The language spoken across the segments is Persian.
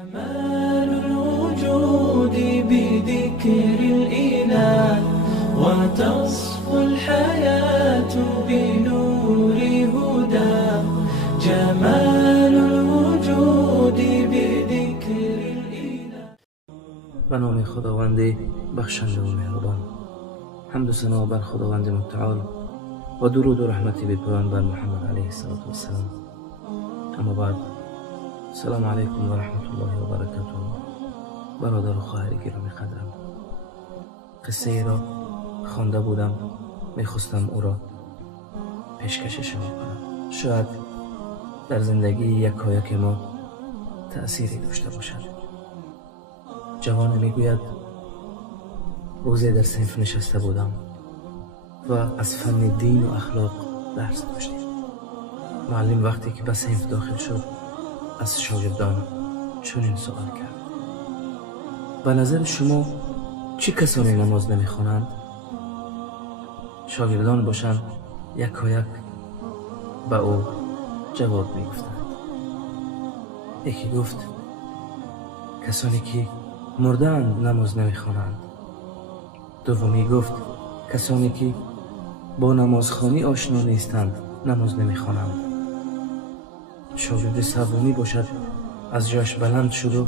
جمال الوجود بذكر الإله وتصفو الحياة بنور هداه. جمال الوجود بذكر الإله. به نام خداوند بخشنده و مهربان. حمد و ثنا بر خداوند متعال و درود و رحمتی به پیامبر محمد علیه السلام. اما بعد، سلام علیکم و رحمت الله و برکاته. برادر و خواهر گرامی قدرم، قصه ای را خوانده بودم، میخواستم او را پیشکش شما کنم. شاید در زندگی یکایک ما تأثیری داشته باشد. جوان میگوید روزی در صنف نشسته بودم و از فن دین و اخلاق درس داشتیم. معلم وقتی که به صنف داخل شد از شاگردان چنین سوال کرد: به نظر شما چه کسانی نماز نمیخوانند؟ شاگردان باشند یکایک به او جواب میگفتند. یکی گفت کسانی که مرده‌اند نماز نمیخوانند. دومی گفت کسانی که با نمازخوانی آشنا نیستند نماز نمیخوانند. شاگرد سومی باشد از جاش بلند شد و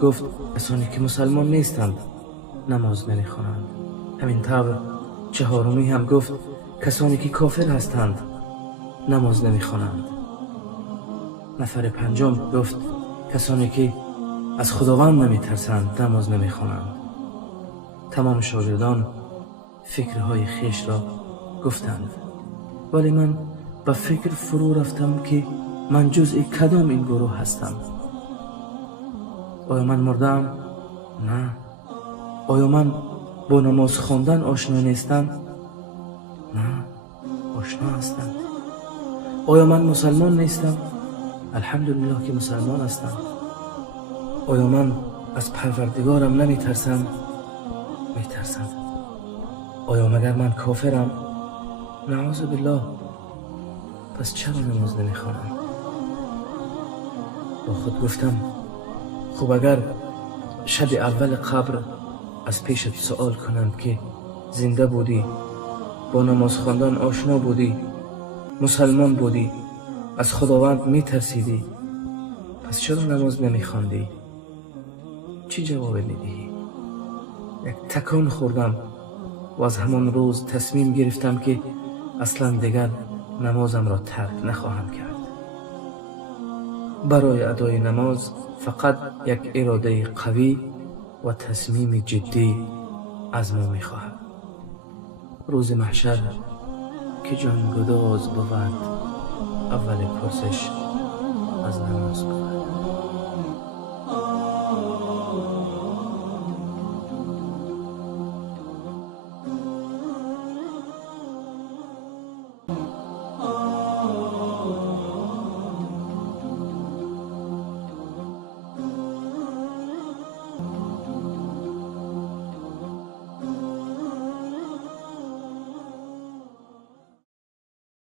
گفت کسانی که مسلمان نیستند نماز نمیخوانند. همین طور چهارمی هم گفت کسانی که کافر هستند نماز نمیخوانند. نفر پنجم گفت کسانی که از خداوند نمیترسند نماز نمیخوانند. تمام شاگردان فکرهای خیش را گفتند، ولی من به فکر فرو رفتم که من جزء کدام این گروه هستم. آیا من مردم؟ نه. آیا من با نماز خواندن آشنا نیستم؟ نه، آشنا هستم. آیا من مسلمان نیستم؟ الحمدلله که مسلمان هستم. آیا من از پروردگارم نمیترسم؟ میترسم. آیا مگر من کافرم؟ نعوذ بالله. پس چرا نماز نمیخوانم؟ با خود گفتم خب اگر شب اول قبر از پیشت سوال کنند که زنده بودی، با نماز خواندن آشنا بودی، مسلمان بودی، از خداوند میترسیدی، پس چرا نماز نمیخواندی؟ چی جواب میدهی؟ یک تکان خوردم و از همان روز تصمیم گرفتم که اصلا دیگر نمازم را ترک نخواهم کرد. برای ادای نماز فقط یک اراده قوی و تصمیم جدی از ما میخواهد. روز محشر که جانگداز بود، اول پرسش از نماز بود.